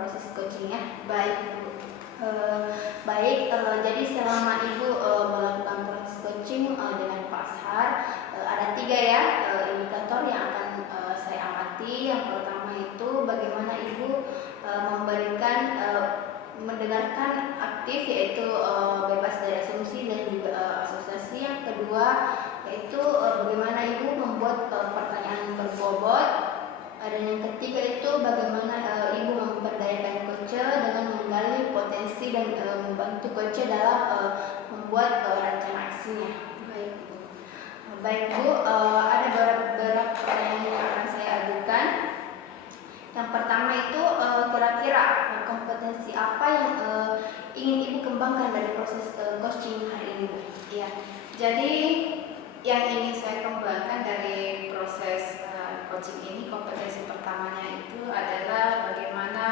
proses coachingnya. Baik Bu. Jadi selama Ibu melakukan proses coaching dengan Pak Ashar, ada 3 ya indikator yang akan saya amati. Yang pertama itu bagaimana Ibu mendengarkan aktif, yaitu bebas dari asumsi dan juga asosiasi. Yang kedua yaitu bagaimana Ibu membuat pertanyaan berbobot. Dan yang ketiga itu bagaimana Ibu memberdayakan coach dengan menggali potensi dan membantu coach dalam membuat rencana aksinya. Baik Bu, ada beberapa pertanyaan yang akan saya ajukan. Yang pertama itu kira-kira kompetensi apa yang ingin Ibu kembangkan dari proses coaching hari ini Bu? Iya, jadi yang ingin saya kembangkan dari proses coaching ini, kompetensi pertamanya itu adalah bagaimana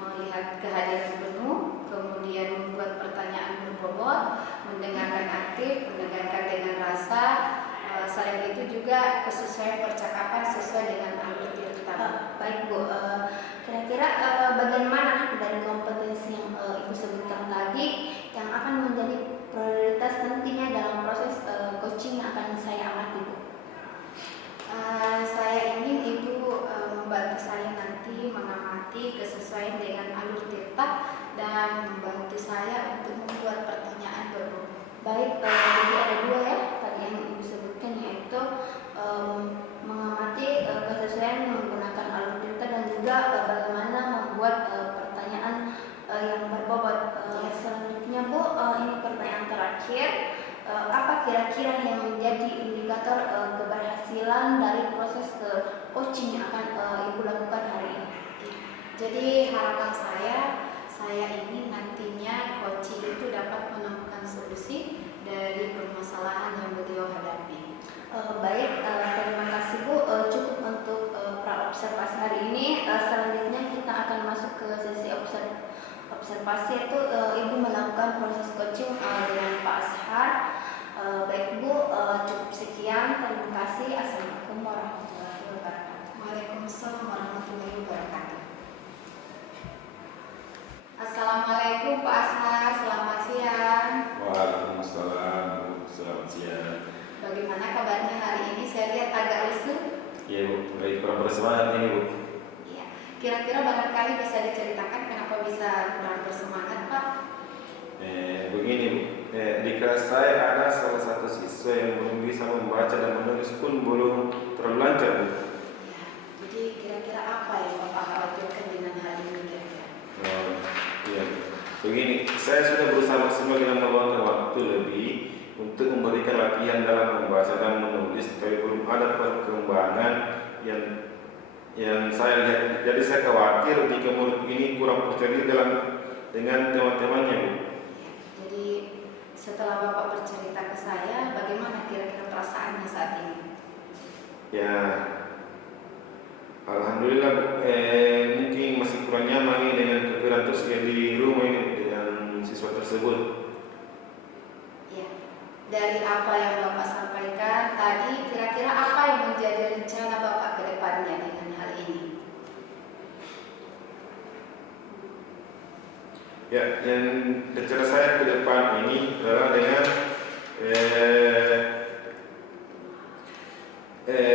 melihat kehadiran penuh, kemudian membuat pertanyaan berbobot, mendengarkan aktif, mendengarkan dengan rasa, selain itu juga kesesuaian percakapan sesuai dengan alur cerita. Baik Bu, kira-kira bagian mana dari kompetensi yang Ibu sebutkan tadi yang akan menjadi prioritas nantinya dalam proses coaching yang akan saya amati Bu? Saya ingin Ibu membantu saya nanti mengamati kesesuaian dengan alur tirta dan membantu saya untuk membuat pertanyaan berbobot. Baik, jadi ada 2 ya tadi yang Ibu sebutkan, yaitu mengamati kesesuaian menggunakan alur tirta dan juga bagaimana membuat pertanyaan yang berbobot. Selanjutnya Bu, ini pertanyaan terakhir. Apa kira-kira yang menjadi indikator keberhasilan dari proses coaching yang akan Ibu lakukan hari ini? Jadi harapan saya ingin nantinya coaching itu dapat menemukan solusi dari permasalahan yang beliau hadapi. Baik, terima kasih Bu. Cukup untuk pra-observasi hari ini. Selanjutnya kita akan masuk ke sesi observasi, yaitu Ibu melakukan proses coaching dengan Pak Ashar. Baik Bu, cukup sekian. Terima kasih. Assalamualaikum warahmatullahi wabarakatuh. Waalaikumsalam warahmatullahi wabarakatuh. Assalamualaikum Pak Ashar, selamat siang. Waalaikumsalam, selamat siang. Bagaimana kabarnya hari ini? Saya lihat agak lesu. Iya Bu, baik, kurang bersemangat ini Bu. Iya. Kira-kira barangkali bisa diceritakan kenapa bisa kurang bersemangat Pak? Begini Bu, di kelas saya ada salah satu siswa yang belum bisa membaca dan menulis pun belum terlalu lancar Bu. Ya, jadi kira-kira apa yang Bapak khawatirkan dengan hal ini kira-kira? Iya, begini, saya sudah berusaha maksimal dengan meluangkan waktu lebih untuk memberikan latihan dalam membaca dan menulis, tapi belum ada perkembangan yang saya lihat. Jadi saya khawatir jika murid ini kurang percaya dengan teman-temannya Bu. Ya, jadi setelah Bapak bercerita ke saya, bagaimana kira-kira perasaannya saat ini? Ya, alhamdulillah mungkin masih kurang nyaman dengan kepikiran terus di rumah ini dengan siswa tersebut. Ya, dari apa yang Bapak sampaikan tadi, kira-kira apa yang menjadi rencana Bapak ke depannya dengan hal ini? Ya, yang rencana saya ke depan ini adalah dengan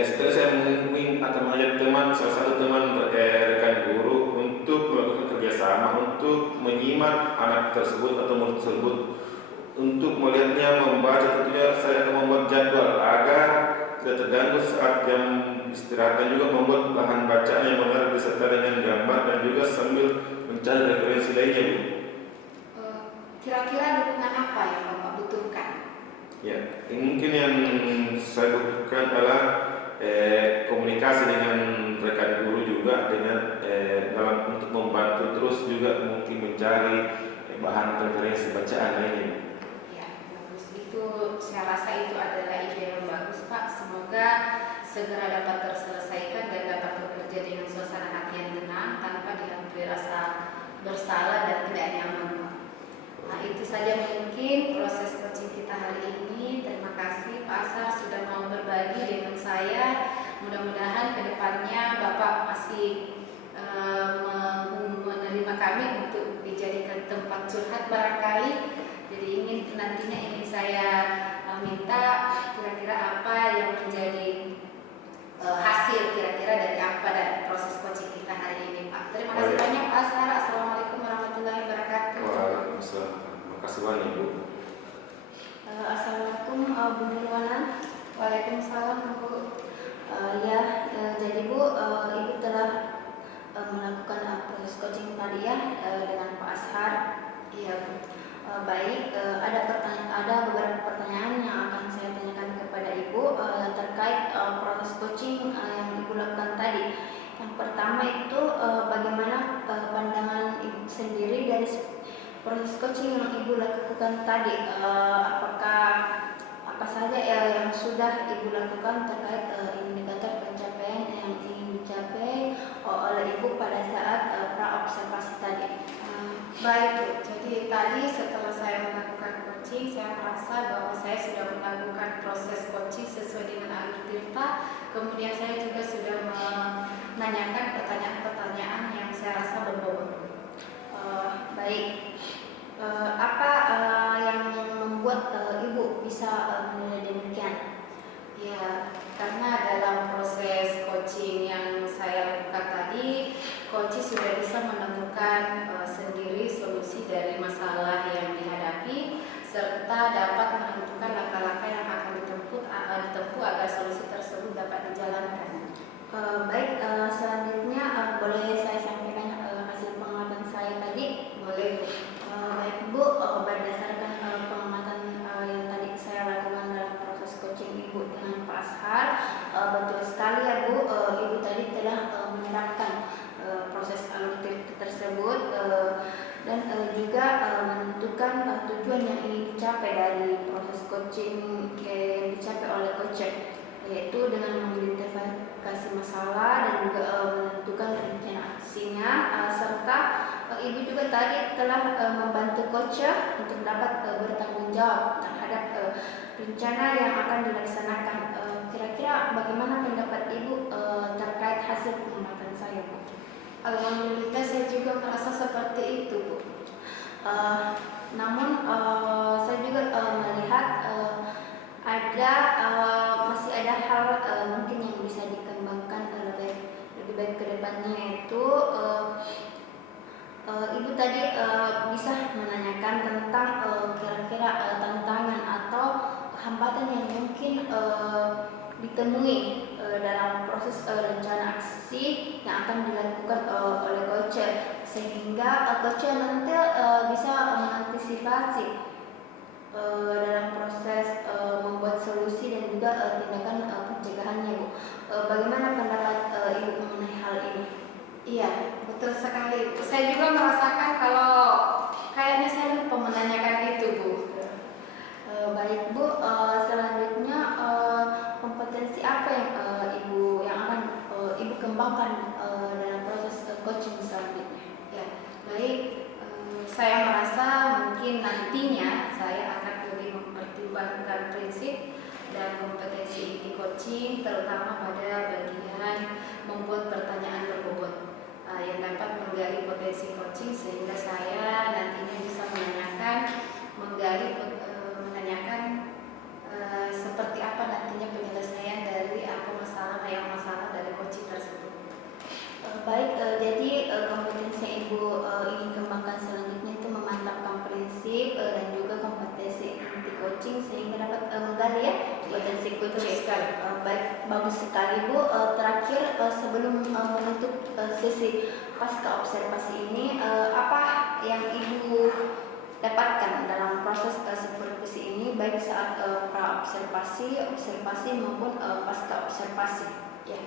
setelah saya menghubungi atau mengajak salah satu teman rekan guru untuk melakukan kerjasama untuk menyimak anak tersebut atau murid tersebut untuk melihatnya membaca. Tentunya saya akan membuat jadwal agar tidak terganggu saat jam istirahat dan juga membuat bahan bacaan yang menarik beserta dengan gambar dan juga sambil mencari referensi lainnya Bu. Kira-kira dukungan apa yang Bapak butuhkan? Ya, mungkin yang saya butuhkan adalah komunikasi dengan rekan guru juga dengan dalam untuk membantu terus juga mungkin mencari bahan referensi bacaan lainnya. Ya, bagus. Itu saya rasa itu adalah ide yang bagus Pak. Semoga segera dapat terselesaikan dan dapat bekerja dengan suasana hati yang tenang tanpa dihantui rasa bersalah dan tidak nyaman Pak. Nah, itu saja mungkin proses coaching kita hari ini. Terima kasih Pak Ashar sudah mau berbagi dengan saya. Mudah-mudahan kedepannya Bapak masih kami untuk dijadikan tempat curhat barangkali. Jadi nantinya ingin saya minta kira-kira apa yang menjadi hasil kira-kira dari apa dari proses coaching kita hari ini, Pak. Terima kasih banyak Pak Ashar. Assalamualaikum warahmatullahi wabarakatuh. Waalaikumsalam. Terima kasih banyak Bu. Assalamualaikum Bu Nirwana. Waalaikumsalam Bu. Jadi Bu, Ibu telah melakukan proses coaching tadi ya dengan Pak Ashar. Iya Bu. Baik, ada beberapa pertanyaan yang akan saya tanyakan kepada Ibu terkait proses coaching yang Ibu lakukan tadi. Yang pertama itu bagaimana pandangan Ibu sendiri dari proses coaching yang Ibu lakukan tadi? Apakah apa saja yang sudah Ibu lakukan terkait indikator pencapaian yang ingin dicapai oleh Ibu pada saat pra-observasi tadi? Baik Bu, jadi tadi setelah saya melakukan coaching, saya merasa bahwa saya sudah melakukan proses coaching sesuai dengan alur tirta. Kemudian saya juga sudah menanyakan pertanyaan-pertanyaan yang saya rasa berbobot. Baik, apa yang membuat Ibu bisa menilai demikian? Ya, karena dalam proses coaching yang saya lakukan tadi, coaching sudah bisa menemukan sendiri solusi dari masalah yang dihadapi, serta dapat menentukan langkah-langkah yang akan ditempuh agar solusi tersebut dapat dijalankan. Baik, selanjutnya boleh saya sampaikan hasil pengamatan saya tadi? Boleh Bu. Baik Bu, berdasarkan pengamatan yang tadi saya lakukan dalam proses coaching Ibu dengan Pak Ashar, betul sekali ya Bu, Ibu tadi telah menerapkan proses alur tersebut dan juga menentukan tujuan yang ingin dicapai dari proses coaching yang dicapai oleh coacher, yaitu dengan mengidentifikasi masalah dan juga menentukan rencana aksinya, serta Ibu juga tadi telah membantu coacher untuk dapat bertanggung jawab terhadap rencana yang akan dilaksanakan. Kira-kira bagaimana pendapat Ibu terkait hasil pengamatan saya, Bu? Alhamdulillah saya juga merasa seperti itu Bu. Namun saya juga melihat masih ada hal mungkin yang bisa dikembangkan lebih baik ke depannya, yaitu Ibu tadi bisa menanyakan tentang kira-kira tantangan atau hambatan yang mungkin ditemui dalam proses rencana aksi yang akan dilakukan oleh coacher, sehingga coacher nanti bisa mengantisipasi dalam proses membuat solusi dan juga tindakan pencegahannya, Bu. Bagaimana pendapat Ibu mengenai hal ini? Iya, betul sekali. Saya juga merasakan kalau kayaknya saya lupa menanyakan itu Bu. Baik Bu, selanjutnya kompetensi apa yang akan Ibu kembangkan dalam proses coaching selanjutnya? Ya, baik. Saya merasa mungkin nantinya saya akan lebih mempertimbangkan prinsip dan kompetensi inti coaching, terutama pada bagian membuat pertanyaan berbobot yang dapat menggali potensi coaching, sehingga saya nantinya bisa menanyakan seperti apa nantinya penyelesaian dari masalah dari coaching tersebut. Baik, jadi kompetensi yang Ibu ingin kembangkan selanjutnya itu memantapkan prinsip dan juga kompetensi inti coaching sehingga dapat menggali ya potensi coaching. Baik, bagus sekali Bu. Terakhir sebelum menutup sesi pasca observasi ini, apa yang Ibu dapatkan dalam proses supervisi ini, baik saat pra observasi maupun pasca observasi? Ya.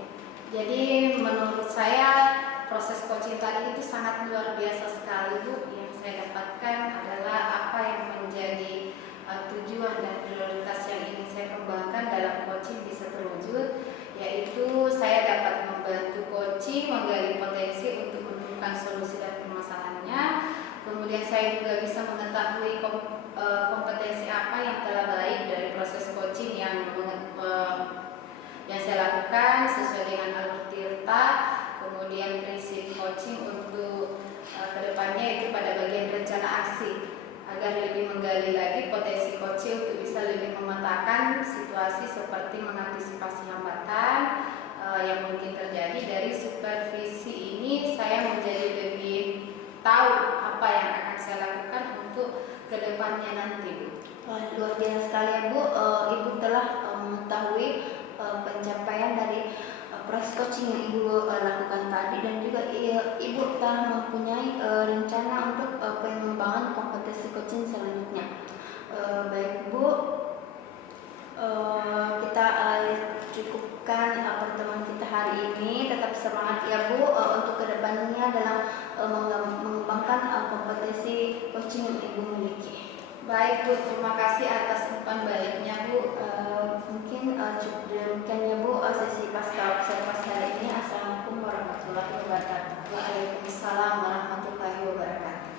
Jadi menurut saya proses coaching tadi itu sangat luar biasa sekali Bu. Yang saya dapatkan adalah apa yang menjadi tujuan dan prioritas yang ingin saya kembangkan dalam coaching bisa terwujud, yaitu saya dapat membantu coaching menggali potensi untuk menemukan solusi dan permasalahannya. Kemudian saya juga bisa mengetahui kompetensi apa yang telah baik dari proses coaching yang saya lakukan sesuai dengan alur tirta. Kemudian prinsip coaching untuk kedepannya rencana aksi agar lebih menggali lagi potensi coaching untuk bisa lebih memetakan situasi seperti mengantisipasi hambatan yang mungkin terjadi. Dari supervisi ini saya menjadi lebih tahu apa yang akan saya lakukan untuk kedepannya nanti, Bu. Wah, luar biasa sekali ya Bu. Ibu telah mengetahui pencapaian dari proses coaching yang Ibu lakukan tadi, dan juga Ibu telah mempunyai rencana untuk pengembangan kompetensi coaching selanjutnya. Baik Bu, kita cukupkan pertemuan kita hari ini. Tetap semangat ya Bu untuk kedepannya dalam mengembangkan kompetensi coaching yang Ibu miliki. Baik Bu, terima kasih atas umpan baliknya Bu. Mungkin cukup demikian ya Bu sesi pasca observasi hari ini. Assalamualaikum warahmatullahi wabarakatuh. Waalaikumsalam warahmatullahi wabarakatuh.